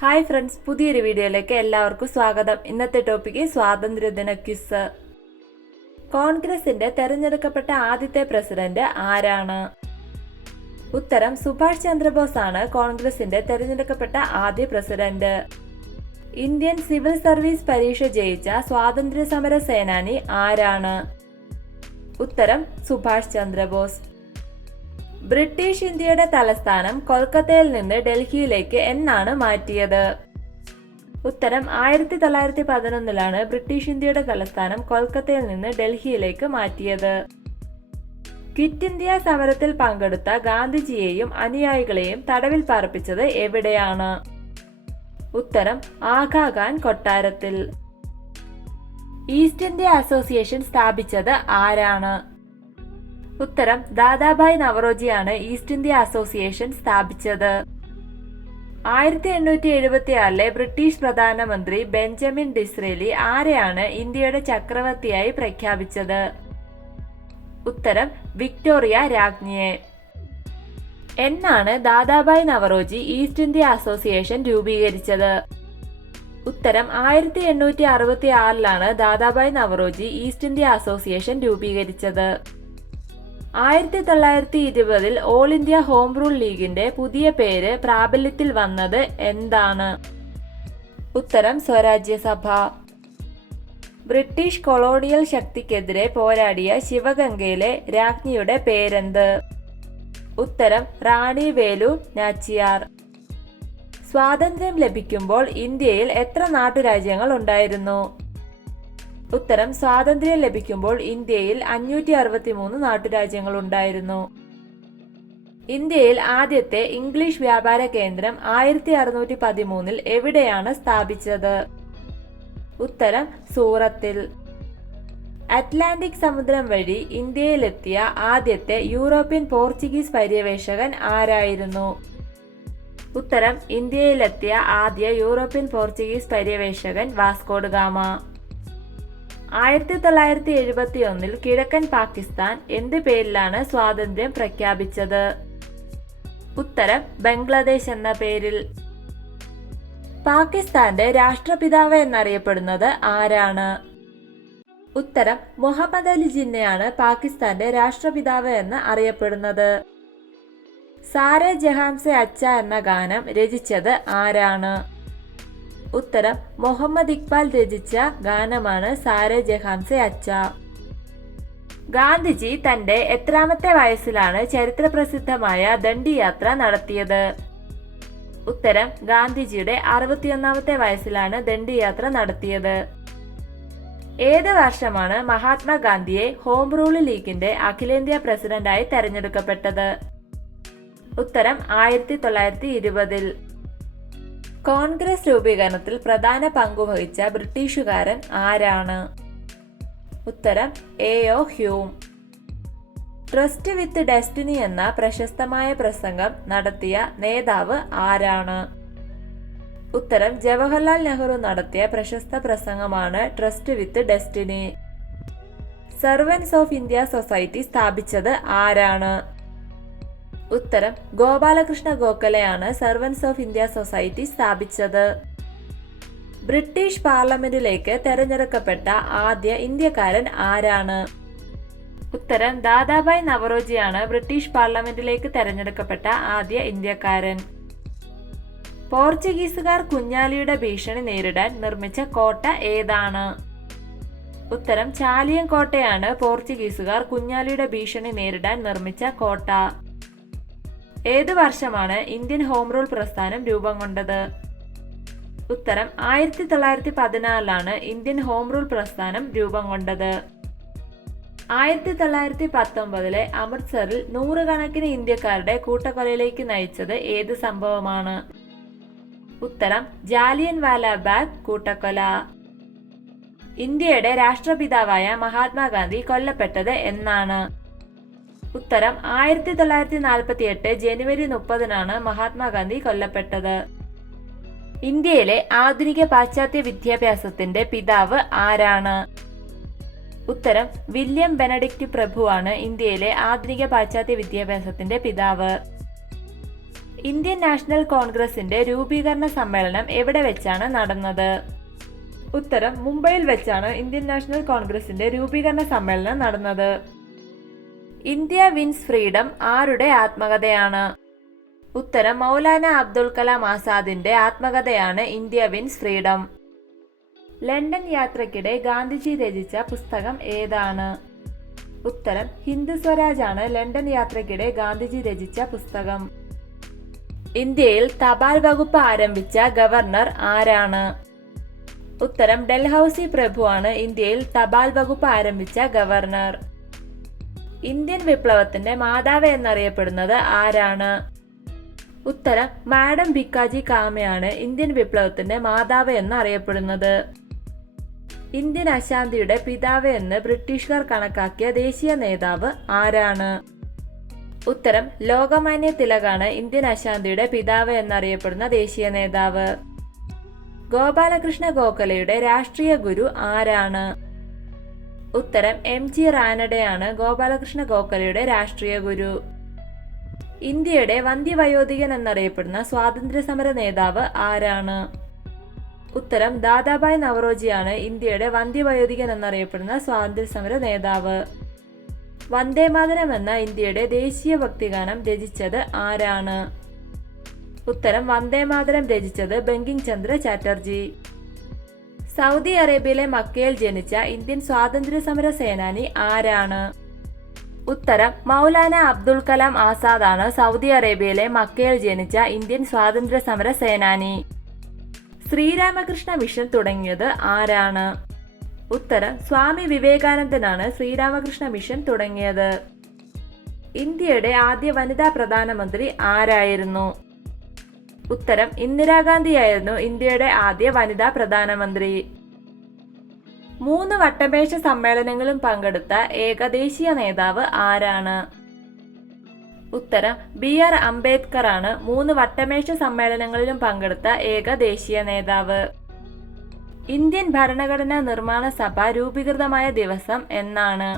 Hi friends പുതിയൊരു വീഡിയോയിലേക്ക് എല്ലാവർക്കും സ്വാഗതം. ഇന്നത്തെ ടോപ്പിക്ക് സ്വാതന്ത്ര്യദിന ക്വിസ്. കോൺഗ്രസിന്റെ തെരഞ്ഞെടുക്കപ്പെട്ട ആദ്യത്തെ പ്രസിഡന്റ് ആരാണ്? ഉത്തരം സുഭാഷ് ചന്ദ്രബോസ് ആണ് കോൺഗ്രസിന്റെ തെരഞ്ഞെടുക്കപ്പെട്ട ആദ്യ പ്രസിഡന്റ്. ഇന്ത്യൻ സിവിൽ സർവീസ് പരീക്ഷ ജയിച്ച സ്വാതന്ത്ര്യ സമര സേനാനി ആരാണ്? ഉത്തരം സുഭാഷ് ചന്ദ്രബോസ്. ബ്രിട്ടീഷ് ഇന്ത്യയുടെ തലസ്ഥാനം കൊൽക്കത്തയിൽ നിന്ന് ഡൽഹിയിലേക്ക് എന്നാണ് മാറ്റിയത്. ഉത്തരം ആയിരത്തി തൊള്ളായിരത്തി പതിനൊന്നിലാണ് ബ്രിട്ടീഷ് ഇന്ത്യയുടെ തലസ്ഥാനം കൊൽക്കത്തയിൽ നിന്ന് ഡൽഹിയിലേക്ക് മാറ്റിയത്. ക്വിറ്റ് ഇന്ത്യ സമരത്തിൽ പങ്കെടുത്ത ഗാന്ധിജിയെയും അനുയായികളെയും തടവിൽ പാർപ്പിച്ചത് എവിടെയാണ്? ഉത്തരം ആഗാഖാൻ കൊട്ടാരത്തിൽ. ഈസ്റ്റ് ഇന്ത്യ അസോസിയേഷൻ സ്ഥാപിച്ചത് ആരാണ്? ഉത്തരം ദാദാഭായ് നവറോജിയാണ് ഈസ്റ്റ് ഇന്ത്യ അസോസിയേഷൻ സ്ഥാപിച്ചത്. ആയിരത്തി എണ്ണൂറ്റി എഴുപത്തി ആറിലെ ബ്രിട്ടീഷ് പ്രധാനമന്ത്രി ബെഞ്ചമിൻ ഡിസ്രേലി ആരെയാണ് ഇന്ത്യയുടെ ചക്രവർത്തിയായി പ്രഖ്യാപിച്ചത്? ഉത്തരം വിക്ടോറിയ രാജ്ഞിയെ. എന്നാണ് Dadabhai Naoroji east India association രൂപീകരിച്ചത്. ഉത്തരം ആയിരത്തി എണ്ണൂറ്റി അറുപത്തി ആറിലാണ് Dadabhai Naoroji east India association രൂപീകരിച്ചത്. ആയിരത്തി തൊള്ളായിരത്തി ഇരുപതിൽ ഓൾ ഇന്ത്യ ഹോം റൂൾ ലീഗിന്റെ പുതിയ പേര് പ്രാബല്യത്തിൽ വന്നത് എന്താണ്? ഉത്തരം സ്വരാജ്യ സഭ ബ്രിട്ടീഷ് കൊളോണിയൽ ശക്തിക്കെതിരെ പോരാടിയ ശിവഗംഗയിലെ രാജ്ഞിയുടെ പേരെന്ത്? ഉത്തരം റാണി വേലു നാച്ചിയാർ. സ്വാതന്ത്ര്യം ലഭിക്കുമ്പോൾ ഇന്ത്യയിൽ എത്ര നാട്ടുരാജ്യങ്ങൾ ഉണ്ടായിരുന്നു? ഉത്തരം സ്വാതന്ത്ര്യം ലഭിക്കുമ്പോൾ ഇന്ത്യയിൽ അഞ്ഞൂറ്റി അറുപത്തി മൂന്ന് നാട്ടുരാജ്യങ്ങൾ ഉണ്ടായിരുന്നു ഇന്ത്യയിൽ ആദ്യത്തെ ഇംഗ്ലീഷ് വ്യാപാര കേന്ദ്രം ആയിരത്തി അറുന്നൂറ്റി പതിമൂന്നിൽ എവിടെയാണ് സ്ഥാപിച്ചത്? ഉത്തരം സൂറത്തിൽ. അറ്റ്ലാന്റിക് സമുദ്രം വഴി ഇന്ത്യയിലെത്തിയ ആദ്യത്തെ യൂറോപ്യൻ പോർച്ചുഗീസ് പര്യവേഷകൻ ആരായിരുന്നു? ഉത്തരം ഇന്ത്യയിലെത്തിയ ആദ്യ യൂറോപ്യൻ പോർച്ചുഗീസ് പര്യവേഷകൻ വാസ്കോഡ് ഗാമ. ആയിരത്തി തൊള്ളായിരത്തി എഴുപത്തി ഒന്നിൽ കിഴക്കൻ പാകിസ്ഥാൻ എന്ത് പേരിലാണ് സ്വാതന്ത്ര്യം പ്രഖ്യാപിച്ചത്? ഉത്തരം ബംഗ്ലാദേശ് എന്ന പേരിൽ. പാകിസ്ഥാന്റെ രാഷ്ട്രപിതാവ് എന്നറിയപ്പെടുന്നത് ആരാണ്? ഉത്തരം മുഹമ്മദ് അലി ജിന്നയാണ് പാകിസ്ഥാന്റെ രാഷ്ട്രപിതാവ് എന്ന് അറിയപ്പെടുന്നത്. സാരെ ജഹാംസെ അച്ച എന്ന ഗാനം രചിച്ചത് ആരാണ്? ഉത്തരം മുഹമ്മദ് ഇക്ബാൽ രചിച്ച ഗാനമാണ് സാരെ ജഹാംസെ അച്ച ഗാന്ധിജി തന്റെ എത്രാമത്തെ വയസ്സിലാണ് ചരിത്ര ചരിത്രപ്രസിദ്ധമായ ദണ്ഡിയാത്ര നടത്തിയത്. ഉത്തരം ഗാന്ധിജിയുടെ അറുപത്തിയൊന്നാമത്തെ വയസ്സിലാണ് ദണ്ഡി യാത്ര നടത്തിയത്. ഏത് വർഷമാണ് മഹാത്മാഗാന്ധിയെ ഹോം റൂൾ ലീഗിന്റെ അഖിലേന്ത്യാ പ്രസിഡന്റായി തെരഞ്ഞെടുക്കപ്പെട്ടത്? ഉത്തരം ആയിരത്തി തൊള്ളായിരത്തി ഇരുപതിൽ. കോൺഗ്രസ് രൂപീകരണത്തിൽ പ്രധാന പങ്കുവഹിച്ച ബ്രിട്ടീഷുകാരൻ ആരാണ്? ഉത്തരം A. O. Hume. Trust with destiny എന്ന പ്രശസ്തമായ പ്രസംഗം നടത്തിയ നേതാവ് ആരാണ്? ഉത്തരം ജവഹർലാൽ നെഹ്റു നടത്തിയ പ്രശസ്ത പ്രസംഗമാണ് trust with destiny. Servants of India society സ്ഥാപിച്ചത് ആരാണ്? ഉത്തരം ഗോപാലകൃഷ്ണ ഗോഖലെയാണ് സർവൻസ് ഓഫ് ഇന്ത്യ സൊസൈറ്റി സ്ഥാപിച്ചത്. ബ്രിട്ടീഷ് പാർലമെന്റിലേക്ക് തെരഞ്ഞെടുക്കപ്പെട്ട ആദ്യ ഇന്ത്യക്കാരൻ ആരാണ്? ഉത്തരം ദാദാഭായ് നവറോജിയാണ് ബ്രിട്ടീഷ് പാർലമെന്റിലേക്ക് തെരഞ്ഞെടുക്കപ്പെട്ട ആദ്യ ഇന്ത്യക്കാരൻ. പോർച്ചുഗീസുകാർ കുഞ്ഞാലിയുടെ ഭീഷണി നേരിടാൻ നിർമ്മിച്ച കോട്ട ഏതാണ്? ഉത്തരം ചാലിയം കോട്ടയാണ് പോർച്ചുഗീസുകാർ കുഞ്ഞാലിയുടെ ഭീഷണി നേരിടാൻ നിർമ്മിച്ച കോട്ട. ഏത് വർഷമാണ് ഇന്ത്യൻ ഹോം റൂൾ പ്രസ്ഥാനം രൂപം കൊണ്ടത്? ഉത്തരം ആയിരത്തി തൊള്ളായിരത്തി പതിനാലിലാണ് ഇന്ത്യൻ ഹോം റൂൾ പ്രസ്ഥാനം രൂപം കൊണ്ടത്. ആയിരത്തി തൊള്ളായിരത്തി പത്തൊമ്പതിലെ അമൃത്സറിൽ നൂറുകണക്കിന് ഇന്ത്യക്കാരുടെ കൂട്ടക്കൊലയിലേക്ക് നയിച്ചത് ഏത് സംഭവമാണ്? ഉത്തരം ജാലിയൻ വാല ബാഗ് കൂട്ടക്കൊല. ഇന്ത്യയുടെ രാഷ്ട്രപിതാവായ മഹാത്മാഗാന്ധി കൊല്ലപ്പെട്ടത് എന്നാണ്. ഉത്തരം ആയിരത്തി തൊള്ളായിരത്തി നാൽപ്പത്തി എട്ട് ജനുവരി മുപ്പതിനാണ് മഹാത്മാഗാന്ധി കൊല്ലപ്പെട്ടത്. ഇന്ത്യയിലെ ആധുനിക പാശ്ചാത്യ വിദ്യാഭ്യാസത്തിന്റെ പിതാവ് ആരാണ്? ഉത്തരം വില്യം ബെനഡിക്റ്റ് പ്രഭുവാണ് ഇന്ത്യയിലെ ആധുനിക പാശ്ചാത്യ വിദ്യാഭ്യാസത്തിന്റെ പിതാവ്. ഇന്ത്യൻ നാഷണൽ കോൺഗ്രസിന്റെ രൂപീകരണ സമ്മേളനം എവിടെ വെച്ചാണ് നടന്നത്? ഉത്തരം മുംബൈയിൽ വെച്ചാണ് ഇന്ത്യൻ നാഷണൽ കോൺഗ്രസിന്റെ രൂപീകരണ സമ്മേളനം നടന്നത്. ഇന്ത്യ വിൻസ് ഫ്രീഡം ആരുടെ ആത്മകഥയാണ്? ഉത്തരം മൗലാന അബ്ദുൽ കലാം ആസാദിന്റെ ആത്മകഥയാണ് ഇന്ത്യ വിൻസ് ഫ്രീഡം. ലണ്ടൻ യാത്രയ്ക്കിടെ ഗാന്ധിജി രചിച്ച പുസ്തകം ഏതാണ്? ഉത്തരം ഹിന്ദു സ്വരാജ് ആണ് ലണ്ടൻ യാത്രയ്ക്കിടെ ഗാന്ധിജി രചിച്ച പുസ്തകം. ഇന്ത്യയിൽ തപാൽ വകുപ്പ് ആരംഭിച്ച ഗവർണർ ആരാണ്? ഉത്തരം ഡൽഹൌസി പ്രഭുവാണ് ഇന്ത്യയിൽ തപാൽ വകുപ്പ് ആരംഭിച്ച ഗവർണർ. ഇന്ത്യൻ വിപ്ലവത്തിന്റെ മാതാവ് എന്നറിയപ്പെടുന്നത് ആരാണ്? ഉത്തരം മാഡം ഭിക്കാജി കാമയാണ് ഇന്ത്യൻ വിപ്ലവത്തിന്റെ മാതാവ് എന്നറിയപ്പെടുന്നത്. ഇന്ത്യൻ അശാന്തിയുടെ പിതാവ് എന്ന് ബ്രിട്ടീഷുകാർ കണക്കാക്കിയ ദേശീയ നേതാവ് ആരാണ്? ഉത്തരം ലോകമാന്യ തിലകാണ് ഇന്ത്യൻ അശാന്തിയുടെ പിതാവ് എന്നറിയപ്പെടുന്ന ദേശീയ നേതാവ്. ഗോപാലകൃഷ്ണ ഗോഖലയുടെ രാഷ്ട്രീയ ഗുരു ആരാണ്? ഉത്തരം എം ജി റാനഡയാണ് ഗോപാലകൃഷ്ണ ഗോഖലയുടെ രാഷ്ട്രീയ ഗുരു. ഇന്ത്യയുടെ വന്ധ്യവയോധികൻ എന്നറിയപ്പെടുന്ന സ്വാതന്ത്ര്യ സമര നേതാവ് ആരാണ്? ഉത്തരം ദാദാബായ് നവറോജിയാണ് ഇന്ത്യയുടെ വന്ധ്യവയോധികൻ എന്നറിയപ്പെടുന്ന സ്വാതന്ത്ര്യ സമര നേതാവ്. വന്ദേമാതരം എന്ന ഇന്ത്യയുടെ ദേശീയ ഭക്തിഗാനം രചിച്ചത് ആരാണ്? ഉത്തരം വന്ദേമാതരം രചിച്ചത് ബങ്കിങ് ചന്ദ്ര ചാറ്റർജി. സൗദി അറേബ്യയിലെ മക്കയിൽ ജനിച്ച ഇന്ത്യൻ സ്വാതന്ത്ര്യ സമര സേനാനി ആരാണ്? ഉത്തരം മൗലാന അബ്ദുൽ കലാം ആസാദ് ആണ് സൗദി അറേബ്യയിലെ മക്കയിൽ ജനിച്ച ഇന്ത്യൻ സ്വാതന്ത്ര്യ സമര സേനാനി. ശ്രീരാമകൃഷ്ണ മിഷൻ തുടങ്ങിയത് ആരാണ്? ഉത്തരം സ്വാമി വിവേകാനന്ദനാണ് ശ്രീരാമകൃഷ്ണ മിഷൻ തുടങ്ങിയത്. ഇന്ത്യയുടെ ആദ്യ വനിതാ പ്രധാനമന്ത്രി ആരായിരുന്നു? ഉത്തരം ഇന്ദിരാഗാന്ധിയായിരുന്നു ഇന്ത്യയുടെ ആദ്യ വനിതാ പ്രധാനമന്ത്രി. മൂന്ന് വട്ടമേശ സമ്മേളനങ്ങളും പങ്കെടുത്ത ഏകദേശീയ നേതാവ് ആരാണ്? ഉത്തരം ബി ആർ അംബേദ്കർ ആണ് മൂന്ന് വട്ടമേശ സമ്മേളനങ്ങളിലും പങ്കെടുത്ത ഏകദേശീയ നേതാവ്. ഇന്ത്യൻ ഭരണഘടനാ നിർമ്മാണ സഭ രൂപീകൃതമായ ദിവസം എന്നാണ്.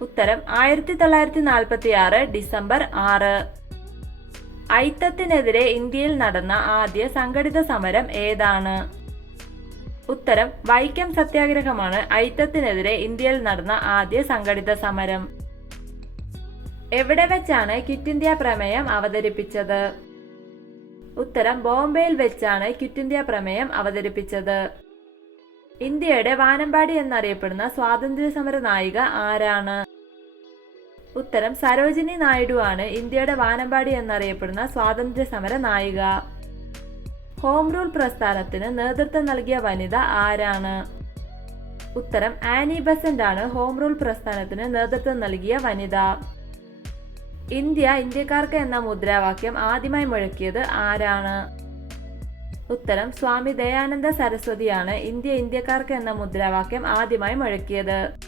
ഉത്തരം ആയിരത്തി തൊള്ളായിരത്തി നാൽപ്പത്തി ആറ് ഡിസംബർ ആറ്. ഐത്തത്തിനെതിരെ ഇന്ത്യയിൽ നടന്ന ആദ്യ സംഘടിത സമരം ഏതാണ്? ഉത്തരം വൈക്കം സത്യാഗ്രഹമാണ് ഐത്തത്തിനെതിരെ ഇന്ത്യയിൽ നടന്ന ആദ്യ സംഘടിത സമരം. എവിടെ വെച്ചാണ് ക്വിറ്റ് ഇന്ത്യ പ്രമേയം അവതരിപ്പിച്ചത്? ഉത്തരം ബോംബെയിൽ വെച്ചാണ് ക്വിറ്റ് ഇന്ത്യ പ്രമേയം അവതരിപ്പിച്ചത്. ഇന്ത്യയുടെ വാനമ്പാടി എന്നറിയപ്പെടുന്ന സ്വാതന്ത്ര്യ സമര നായിക ആരാണ്? ഉത്തരം സരോജിനി നായിഡു ആണ് ഇന്ത്യയുടെ വാനമ്പാടി എന്നറിയപ്പെടുന്ന സ്വാതന്ത്ര്യ സമര നായിക. ഹോം റൂൾ പ്രസ്ഥാനത്തിന് നേതൃത്വം നൽകിയ വനിത ആരാണ്? ഉത്തരം ആനി ബസന്റ് ആണ് ഹോം റൂൾ പ്രസ്ഥാനത്തിന് നേതൃത്വം നൽകിയ വനിത. ഇന്ത്യ ഇന്ത്യക്കാർക്ക് എന്ന മുദ്രാവാക്യം ആദ്യമായി മുഴക്കിയത് ആരാണ്? ഉത്തരം സ്വാമി ദയാനന്ദ സരസ്വതിയാണ് ഇന്ത്യ ഇന്ത്യക്കാർക്ക് എന്ന മുദ്രാവാക്യം ആദ്യമായി മുഴക്കിയത്.